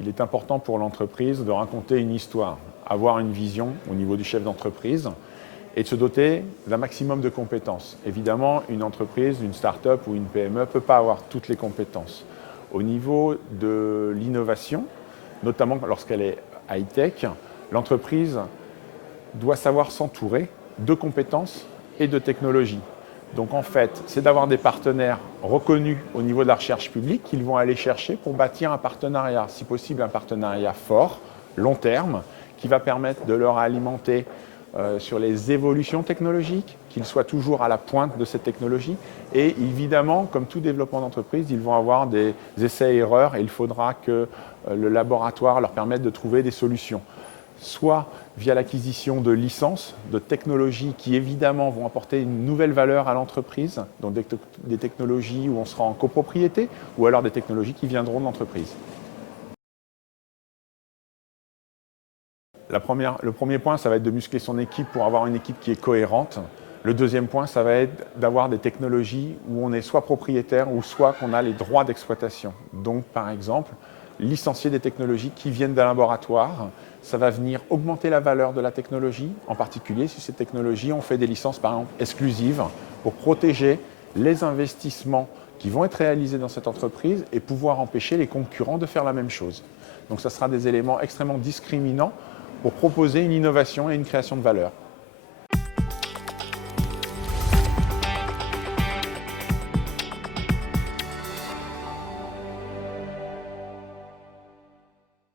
il est important pour l'entreprise de raconter une histoire, avoir une vision au niveau du chef d'entreprise et de se doter d'un maximum de compétences. Évidemment, une entreprise, une start-up ou une PME ne peut pas avoir toutes les compétences. Au niveau de l'innovation, notamment lorsqu'elle est high-tech, l'entreprise doit savoir s'entourer de compétences et de technologies. Donc en fait, c'est d'avoir des partenaires reconnus au niveau de la recherche publique qu'ils vont aller chercher pour bâtir un partenariat, si possible un partenariat fort, long terme, qui va permettre de leur alimenter sur les évolutions technologiques, qu'ils soient toujours à la pointe de cette technologie. Et évidemment, comme tout développement d'entreprise, ils vont avoir des essais-erreurs et il faudra que le laboratoire leur permette de trouver des solutions. Soit via l'acquisition de licences, de technologies qui évidemment vont apporter une nouvelle valeur à l'entreprise, donc des technologies où on sera en copropriété, ou alors des technologies qui viendront de l'entreprise. Le premier point, ça va être de muscler son équipe pour avoir une équipe qui est cohérente. Le deuxième point, ça va être d'avoir des technologies où on est soit propriétaire ou soit qu'on a les droits d'exploitation. Donc, par exemple, licencier des technologies qui viennent d'un laboratoire, ça va venir augmenter la valeur de la technologie, en particulier si ces technologies ont fait des licences, par exemple, exclusives pour protéger les investissements qui vont être réalisés dans cette entreprise et pouvoir empêcher les concurrents de faire la même chose. Donc, ça sera des éléments extrêmement discriminants pour proposer une innovation et une création de valeur.